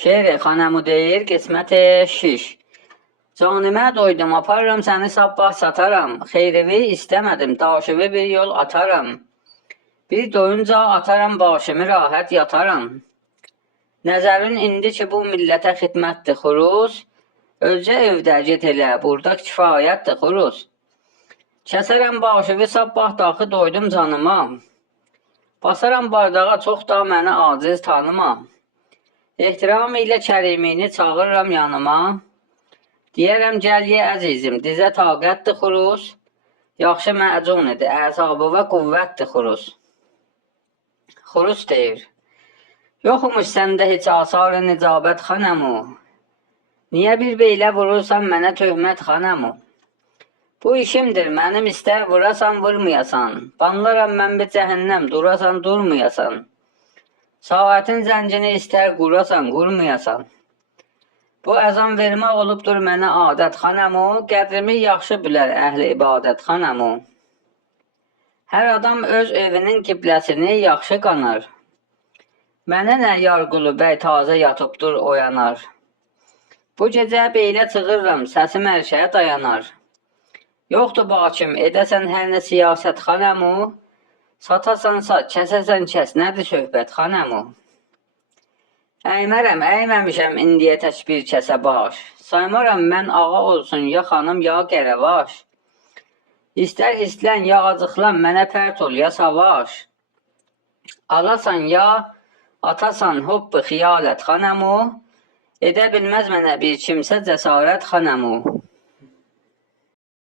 Şeiri xanəmu deyir, qisməti şiş. Canimə doydum, aparıram səni sabah sataram. Xeyrivi istəmədim, daşıvi bir yol ataram. Bir doyunca ataram başımı rahat yataram. Nəzərin indi ki bu millətə xidmətdir xuruz. Özcə evdə get elə, burada kifayətdir xuruz. Kəsərəm başıvi sabah daxı doydum canıma. Basaram bardağa çox da məni aciz tanıma. Ehtiram ilə kərimini çağırıram yanıma. Deyərəm gəl ye əzizim, dizə taqətdir xuruz. Yaxşı məcun idi, əzabı və qüvvətdir xuruz. Xuruz deyir, yoxmuş səndə heç asar-ı nicabət xanəmu. Niyə bir beylə vurursan mənə töhmət xanəmu? Bu işimdir, mənim istər vurasan vurmayasan. Banlaram mən bir cəhənnəm, durasan durmayasan. Saətin zəncini istər qurasan, qurmayasan. Bu əzan vermək olubdur mənə adət xanəmu, qədrimi yaxşı bilər əhli ibadət xanəmu. Hər adam öz evinin qibləsini yaxşı qanar. Mənə nə yarqulu bəy tazə yatıbdır oyanar. Bu gecə beylə çığırram, səsim ərşəyə dayanar. Yoxdur bakim, edəsən hər nə siyasət xanəmu, satasan sat, kəsəsən kəs, nədir söhbət xanəmu? Əymərəm, əyməmişəm indiyə tək bir kəsə baş. Saymaram mən ağa olsun, ya xanım, ya qərəvaş. İstər hislən, ya acıqlan, mənə pərt ol, ya savaş. Alasan, ya atasan, hoppu xiyalət xanəmu, edə bilməz mənə bir kimsə cəsarət xanəmu.